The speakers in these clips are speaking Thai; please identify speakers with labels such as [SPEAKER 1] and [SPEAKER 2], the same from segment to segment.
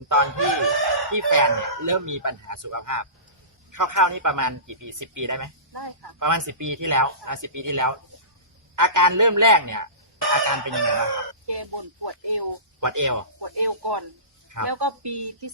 [SPEAKER 1] ตอนที่แฟนเนี่ยเริ่มมีปัญหาสุขภาพคร่าวๆนี่ประมาณกี่ปี10 ปีได้ไหม
[SPEAKER 2] ได้ค่ะ
[SPEAKER 1] ประมาณ10 ปีที่แล้ว10 ปีที่แล้ว อาการเริ่มแรกเนี่ยอาการเป็นยังไงบ้างครับ
[SPEAKER 2] แกบ่นปวดเอว
[SPEAKER 1] ปวดเอว
[SPEAKER 2] ก่อน
[SPEAKER 1] ครับ
[SPEAKER 2] แล้วก็ปีที่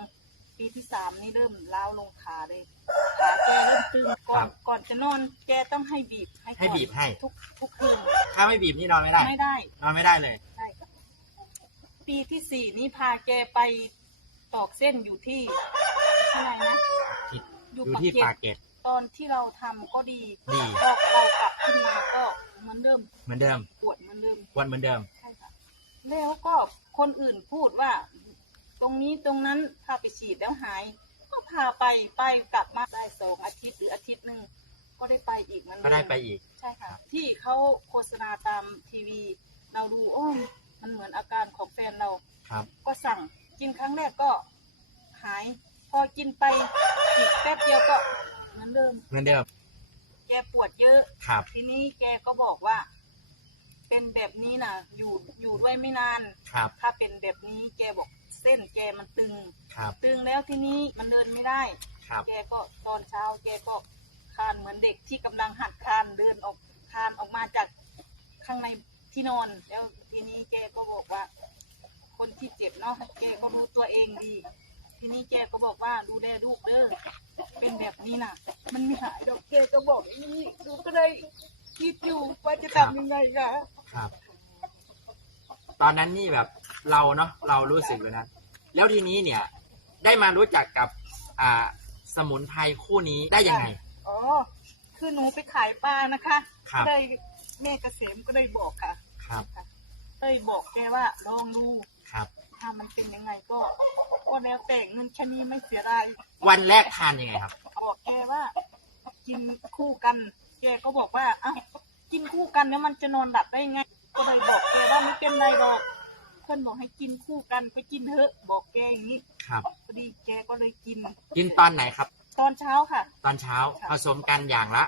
[SPEAKER 2] 2ปีที่3นี่เริ่มล้าวลงขาเลยขาแกเริ่มตึงก่อนจะนอนแกต้องให้บีบ
[SPEAKER 1] ให้บีบให้
[SPEAKER 2] ทุกคืน
[SPEAKER 1] ถ้าไม่บีบนี่นอนไม่ได้นอนไม่ได้เลย
[SPEAKER 2] ใช่ปีที่4นี่พาแกไปตอกเส้นอยู่ที่อะไรนะ
[SPEAKER 1] อยู่ที่ปากเกร็ด
[SPEAKER 2] ตอนที่เราทำก็ดีพอเรากลับขึ้นมาก็เหมือนเดิมปวดเหมือนเดิมใช่ค่ะแล้วก็คนอื่นพูดว่าตรงนี้ตรงนั้นพาไปฉีดแล้วหายก็พาไปกลับมาได้2 อาทิตย์หรืออาทิตย์นึงก็ได้ไปอีกมัน
[SPEAKER 1] ก็ได้ไปอีก
[SPEAKER 2] ใช่ค่ะที่เขาโฆษณาตามทีวีเราดูโอ้มันเหมือนอาการของแฟนเราก็สั่งกินครั้งแรกก็หายพอกินไปอีกแป๊บเดียวก็เหมือนเดิมแกปวดเยอะทีนี้แกก็บอกว่าเป็นแบบนี้นะอยู่ด้วยไม่นานถ้าเป็นแบบนี้แกบอกเส้นแกมันตึงแล้วทีนี้มันเดินไม่ได้แกก็ตอนเช้าแกก็คลานเหมือนเด็กที่กำลังหัดคลานเดินคลานออกมาจากข้างในที่นอนแล้วทีนี้แกก็บอกว่าคนที่เจ็บเนาะแกก็รู้ตัวเองดีทีนี้แกก็บอกว่าดูแลลูกเด้อเป็นแบบนี้นะมันไม่หายดอกแกก็บอกอย่างนี้ดูก็เลยคิดอยู่ว่าจะทำยังไงคะ
[SPEAKER 1] ครับตอนนั้นนี่แบบเรารู้สึกเลยนะแล้วทีนี้เนี่ยได้มารู้จักกับสมุนไพรคู่นี้ได้ยังไง
[SPEAKER 2] อ๋อคือหนูไปขายปลานะคะก็ได้แม่เกษมก็ได้บอกค่ะเลยบอกแกว่าลองดูถ้ามันเป็นยังไงก็แล้วแต่เงินชนีไม่เสียดาย
[SPEAKER 1] วันแรกทานยังไงครับ
[SPEAKER 2] บอกแกว่ากินคู่กันแกก็บอกว่ากินคู่กันแล้วมันจะนอนหลับได้ไงก็เลยบอกแกว่าไม่เป็นไรหรอกเพื่อนบอกให้กินคู่กันไปกินเถอะบอกแกอย่างนี้พอดีแกก็เลยกิน
[SPEAKER 1] ตอนไหนครับ
[SPEAKER 2] ตอนเช้าค่ะ
[SPEAKER 1] ตอนเช้าผสมกันอย่างละ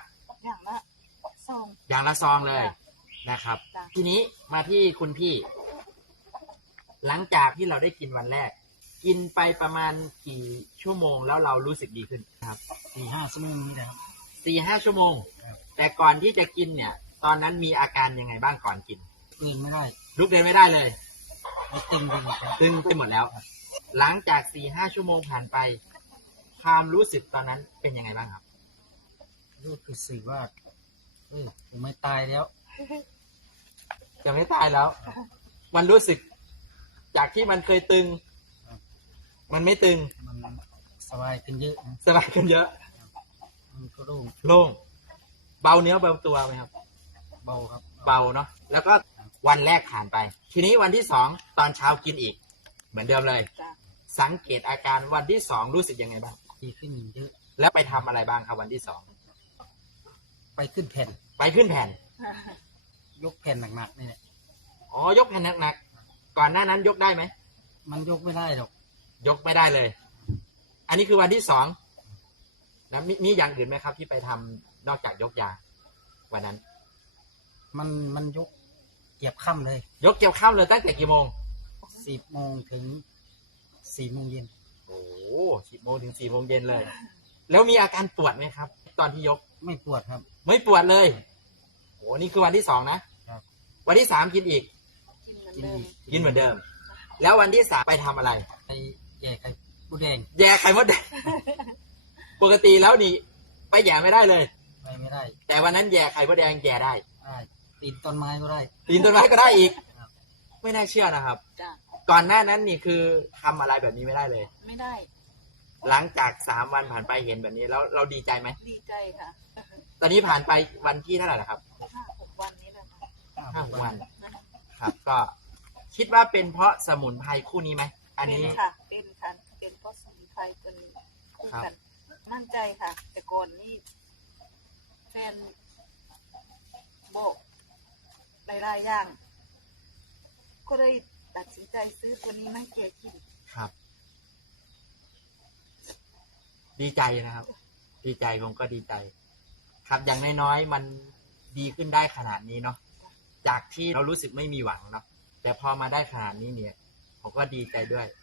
[SPEAKER 1] ซองเลยนะครับทีนี้มาที่คุณพี่หลังจากที่เราได้กินวันแรกกินไปประมาณกี่ชั่วโมงแล้วเรารู้สึกดีขึ้นครับ
[SPEAKER 3] 4-5 ชั่วโมงนี่แหละครับ
[SPEAKER 1] 4-5 ชั่วโมงแต่ก่อนที่จะกินเนี่ยตอนนั้นมีอาการยังไงบ้างก่อนกิน
[SPEAKER 3] เดินไม่ได้
[SPEAKER 1] ลุกเดินไม่ได้เลย
[SPEAKER 3] ตึงไปหม
[SPEAKER 1] ดแล้วหลังจาก4-5 ชั่วโมงผ่านไปความรู้สึกตอนนั้นเป็นยังไงบ้างครับ
[SPEAKER 3] รู้สึกว่าผมไม่ตายแล้ว
[SPEAKER 1] จะไม่ตายแล้วมันรู้สึกจากที่มันเคยตึงมันไม่ตึง
[SPEAKER 3] มันสบายขึ้นเยอะ
[SPEAKER 1] มันก็โล่งเบาเนื้อเบาตัวไหมครับ
[SPEAKER 3] เบาครับ
[SPEAKER 1] เบาเนาะแล้วก็วันแรกผ่านไปทีนี้วันที่2ตอนเช้ากินอีกเหมือนเดิมเลยสังเกตอาการวันที่2รู้สึกยังไงบ้าง
[SPEAKER 3] ดีขึ้นเยอะ
[SPEAKER 1] แล้วไปทำอะไรบ้างครับวันที่2
[SPEAKER 3] ไปขึ้นแผ่นยกแผ่นหนักๆนี่แหละ
[SPEAKER 1] ยกแผ่นหนักๆก่อนหน้านั้นยกได้ไหม
[SPEAKER 3] มันยกไม่ได้หรอก
[SPEAKER 1] ยกไม่ได้เลยอันนี้คือวันที่2แล้วมีอย่างอื่นไหมครับที่ไปทำนอกจากยกยาวันนั้น
[SPEAKER 3] มันยกเกี่ยวค่ำเลย
[SPEAKER 1] ยกเกี่ยวค่ำเลยตั้งแต่กี่โมง
[SPEAKER 3] 10 โมงถึง4 โมงเย็น
[SPEAKER 1] 10 โมงถึง4 โมงเย็นเลยแล้วมีอาการปวดไหมครับตอนที่ยก
[SPEAKER 3] ไม่ปวดครับ
[SPEAKER 1] ไม่ปวดเลยนี่คือวันที่2นะครับวันที่3กินอีกกินเหมือนเดิมแล้ววันที่3ไปทำอะไร
[SPEAKER 3] ไปแย่ไข่มดแดง
[SPEAKER 1] ปกติแล้วนี่ไปแย่ไม่ได้เลย
[SPEAKER 3] ไม่ได้
[SPEAKER 1] แต่วันนั้นแย่ไข่มดแดงแย่ได้
[SPEAKER 3] ปีนต้นไม้ก็ได้
[SPEAKER 1] อีกไม่น่าเชื่อนะครับก่อนหน้านั้นนี่คือทำอะไรแบบนี้ไม่ได้เลย
[SPEAKER 2] ไม่ได้
[SPEAKER 1] หลังจาก3 วันผ่านไปเห็นแบบนี้แล้วเราดีใจไหม
[SPEAKER 2] ดีใจค่ะ
[SPEAKER 1] ตอนนี้ผ่านไปวันที่เท่าไหร่แล้วครับ
[SPEAKER 2] 5-6 วันนี้แหละ
[SPEAKER 1] 5-6 วันครับก็คิดว่าเป็นเพราะสมุนไพรคู่นี้ไหมอันนี้
[SPEAKER 2] เป็นเพราะสมุนไพรตัวนี้คู่กันมั่นใจค่ะแต่ก่อนนี่แฟนบอกหลายๆอย่างก็เลยตัดสินใจซื้อตัวนี้มาให้แกกิน
[SPEAKER 1] ครับดีใจนะครับดีใจผมก็ดีใจครับอย่างน้อยๆมันดีขึ้นได้ขนาดนี้เนาะจากที่เรารู้สึกไม่มีหวังเนาะแต่พอมาได้ขนาดนี้เนี่ยผมก็ดีใจด้วย